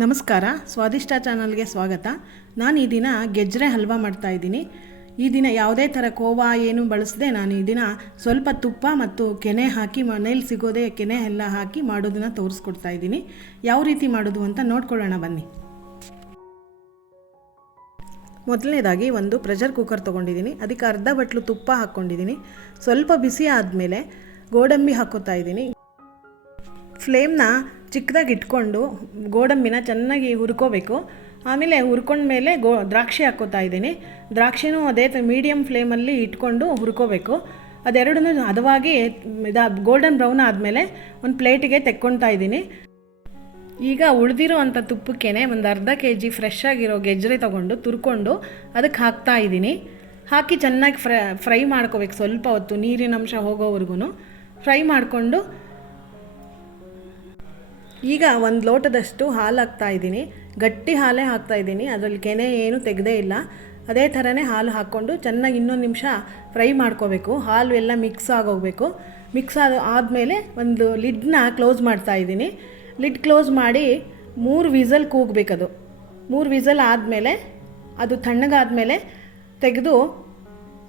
ನಮಸ್ಕಾರ, ಸ್ವಾದಿಷ್ಟ ಚಾನಲ್ಗೆ ಸ್ವಾಗತ. ನಾನು ಈ ದಿನ ಗೆಜ್ಜರೆ ಹಲ್ವಾ ಮಾಡ್ತಾಯಿದ್ದೀನಿ. ಈ ದಿನ ಯಾವುದೇ ಥರ ಕೋವಾ ಏನು ಬಳಸದೆ ನಾನು ಈ ದಿನ ಸ್ವಲ್ಪ ತುಪ್ಪ ಮತ್ತು ಕೆನೆ ಹಾಕಿ, ಮನೇಲಿ ಸಿಗೋದೇ ಕೆನೆ ಎಲ್ಲ ಹಾಕಿ ಮಾಡೋದನ್ನು ತೋರಿಸ್ಕೊಡ್ತಾ ಇದ್ದೀನಿ. ಯಾವ ರೀತಿ ಮಾಡೋದು ಅಂತ ನೋಡ್ಕೊಳ್ಳೋಣ ಬನ್ನಿ. ಮೊದಲನೇದಾಗಿ ಒಂದು ಪ್ರೆಷರ್ ಕುಕ್ಕರ್ ತೊಗೊಂಡಿದ್ದೀನಿ. ಅದಕ್ಕೆ ಅರ್ಧ ಬಟ್ಲು ತುಪ್ಪ ಹಾಕ್ಕೊಂಡಿದ್ದೀನಿ. ಸ್ವಲ್ಪ ಬಿಸಿ ಆದಮೇಲೆ ಗೋಡಂಬಿ ಹಾಕ್ಕೋತಾ ಇದ್ದೀನಿ. ಫ್ಲೇಮ್ನ ಚಿಕ್ಕದಾಗಿ ಇಟ್ಕೊಂಡು ಗೋಡಂಬಿನ ಚೆನ್ನಾಗಿ ಹುರ್ಕೋಬೇಕು. ಆಮೇಲೆ ಹುರ್ಕೊಂಡ್ಮೇಲೆ ದ್ರಾಕ್ಷಿ ಹಾಕ್ಕೋತಾ ಇದ್ದೀನಿ. ದ್ರಾಕ್ಷಿನೂ ಅದೇ ಮೀಡಿಯಮ್ ಫ್ಲೇಮಲ್ಲಿ ಇಟ್ಕೊಂಡು ಹುರ್ಕೋಬೇಕು. ಅದೆರಡನ್ನೂ ಹದವಾಗಿ ಗೋಲ್ಡನ್ ಬ್ರೌನ್ ಆದಮೇಲೆ ಒಂದು ಪ್ಲೇಟಿಗೆ ತೆಕ್ಕೊಳ್ತಾ ಇದ್ದೀನಿ. ಈಗ ಉಳಿದಿರೋ ಅಂಥ ತುಪ್ಪಕ್ಕೆ ಒಂದು ಅರ್ಧ kg ಫ್ರೆಶ್ ಆಗಿರೋ ಗೆಜ್ಜರೆ ತೊಗೊಂಡು ತುರ್ಕೊಂಡು ಅದಕ್ಕೆ ಹಾಕ್ತಾ ಇದ್ದೀನಿ. ಹಾಕಿ ಚೆನ್ನಾಗಿ ಫ್ರೈ ಮಾಡ್ಕೋಬೇಕು. ಸ್ವಲ್ಪ ಹೊತ್ತು ನೀರಿನ ಅಂಶ ಹೋಗೋವರೆಗೂ ಫ್ರೈ ಮಾಡಿಕೊಂಡು ಈಗ ಒಂದು ಲೋಟದಷ್ಟು ಹಾಲು ಹಾಕ್ತಾಯಿದ್ದೀನಿ. ಗಟ್ಟಿ ಹಾಲೇ ಹಾಕ್ತಾಯಿದ್ದೀನಿ, ಅದರಲ್ಲಿ ಕೆನೆ ಏನು ತೆಗೆದೇ ಇಲ್ಲ. ಅದೇ ಥರನೇ ಹಾಲು ಹಾಕ್ಕೊಂಡು ಚೆನ್ನಾಗಿ ಇನ್ನೊಂದು ನಿಮಿಷ ಫ್ರೈ ಮಾಡ್ಕೋಬೇಕು. ಹಾಲು ಎಲ್ಲ ಮಿಕ್ಸ್ ಆಗೋಗಬೇಕು. ಮಿಕ್ಸ್ ಆದಮೇಲೆ ಒಂದು ಲಿಡ್ನ ಕ್ಲೋಸ್ ಮಾಡ್ತಾಯಿದ್ದೀನಿ. ಲಿಡ್ ಕ್ಲೋಸ್ ಮಾಡಿ 3 ವಿಸಲ್ ಕೂಗಬೇಕದು. 3 ವಿಸಲ್ ಆದಮೇಲೆ ಅದು ತಣ್ಣಗಾದಮೇಲೆ ತೆಗೆದು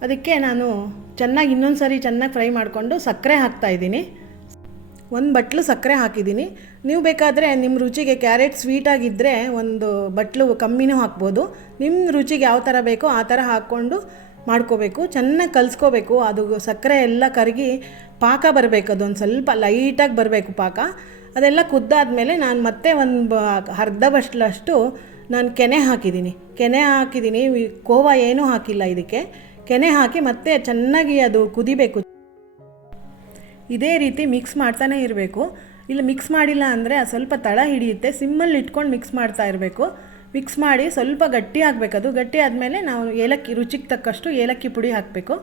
ಅದಕ್ಕೆ ನಾನು ಚೆನ್ನಾಗಿ ಇನ್ನೊಂದು ಸರಿ ಚೆನ್ನಾಗಿ ಫ್ರೈ ಮಾಡಿಕೊಂಡು ಸಕ್ಕರೆ ಹಾಕ್ತಾಯಿದ್ದೀನಿ. 1 ಬಟ್ಲು ಸಕ್ಕರೆ ಹಾಕಿದ್ದೀನಿ. ನೀವು ಬೇಕಾದರೆ ನಿಮ್ಮ ರುಚಿಗೆ ಕ್ಯಾರೆಟ್ ಸ್ವೀಟಾಗಿದ್ದರೆ ಒಂದು ಬಟ್ಲು ಕಮ್ಮಿನೂ ಹಾಕ್ಬೋದು. ನಿಮ್ಮ ರುಚಿಗೆ ಯಾವ ಥರ ಬೇಕೋ ಆ ಥರ ಹಾಕ್ಕೊಂಡು ಮಾಡ್ಕೋಬೇಕು. ಚೆನ್ನಾಗಿ ಕಲಿಸ್ಕೋಬೇಕು. ಅದು ಸಕ್ಕರೆ ಎಲ್ಲ ಕರಗಿ ಪಾಕ ಬರಬೇಕು. ಅದೊಂದು ಸ್ವಲ್ಪ ಲೈಟಾಗಿ ಬರಬೇಕು ಪಾಕ. ಅದೆಲ್ಲ ಕುದ್ದಾದಮೇಲೆ ನಾನು ಮತ್ತೆ ಒಂದು ಅರ್ಧ ಬಟ್ಲಷ್ಟು ನಾನು ಕೆನೆ ಹಾಕಿದ್ದೀನಿ. ಕೋವಾ ಏನೂ ಹಾಕಿಲ್ಲ ಇದಕ್ಕೆ. ಕೆನೆ ಹಾಕಿ ಮತ್ತೆ ಚೆನ್ನಾಗಿ ಅದು ಕುದಿಬೇಕು. ಇದೇ ರೀತಿ ಮಿಕ್ಸ್ ಮಾಡ್ತಾನೆ ಇರಬೇಕು. ಇಲ್ಲ ಮಿಕ್ಸ್ ಮಾಡಿಲ್ಲ ಅಂದರೆ ಸ್ವಲ್ಪ ತಳ ಹಿಡಿಯುತ್ತೆ. ಸಿಮ್ಮಲ್ಲಿ ಇಟ್ಕೊಂಡು ಮಿಕ್ಸ್ ಮಾಡ್ತಾ ಇರಬೇಕು. ಮಿಕ್ಸ್ ಮಾಡಿ ಸ್ವಲ್ಪ ಗಟ್ಟಿ ಆಗಬೇಕದು. ಗಟ್ಟಿ ಆದಮೇಲೆ ನಾವು ರುಚಿಗೆ ತಕ್ಕಷ್ಟು ಏಲಕ್ಕಿ ಪುಡಿ ಹಾಕಬೇಕು.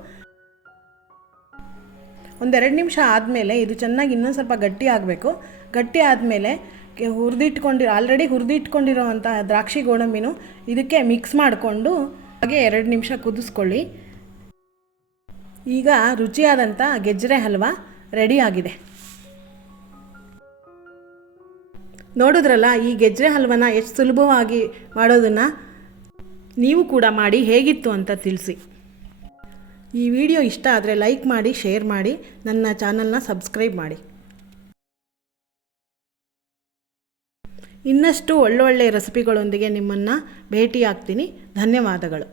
1-2 ನಿಮಿಷ ಆದಮೇಲೆ ಇದು ಚೆನ್ನಾಗಿ ಇನ್ನೊಂದು ಸ್ವಲ್ಪ ಗಟ್ಟಿ ಆಗಬೇಕು. ಗಟ್ಟಿ ಆದಮೇಲೆ ಆಲ್ರೆಡಿ ಹುರಿದಿಟ್ಕೊಂಡಿರೋ ಅಂಥ ದ್ರಾಕ್ಷಿ ಗೋಡಂಬಿನೂ ಇದಕ್ಕೆ ಮಿಕ್ಸ್ ಮಾಡಿಕೊಂಡು ಹಾಗೆ 2 ನಿಮಿಷ ಕುದಿಸ್ಕೊಳ್ಳಿ. ಈಗ ರುಚಿಯಾದಂಥ ಗೆಜ್ಜರೆ ಹಲ್ವಾ ರೆಡಿ ಆಗಿದೆ. ನೋಡಿದ್ರಲ್ಲ, ಈ ಗೆಜ್ಜರೆ ಹಲ್ವನ ಎಷ್ಟು ಸುಲಭವಾಗಿ ಮಾಡೋದನ್ನು ನೀವು ಕೂಡ ಮಾಡಿ ಹೇಗಿತ್ತು ಅಂತ ತಿಳಿಸಿ. ಈ ವಿಡಿಯೋ ಇಷ್ಟ ಆದರೆ ಲೈಕ್ ಮಾಡಿ, ಶೇರ್ ಮಾಡಿ, ನನ್ನ ಚಾನಲ್ನ ಸಬ್ಸ್ಕ್ರೈಬ್ ಮಾಡಿ. ಇನ್ನಷ್ಟು ಒಳ್ಳೊಳ್ಳೆ ರೆಸಿಪಿಗಳೊಂದಿಗೆ ನಿಮ್ಮನ್ನು ಭೇಟಿ ಆಗ್ತೀನಿ. ಧನ್ಯವಾದಗಳು.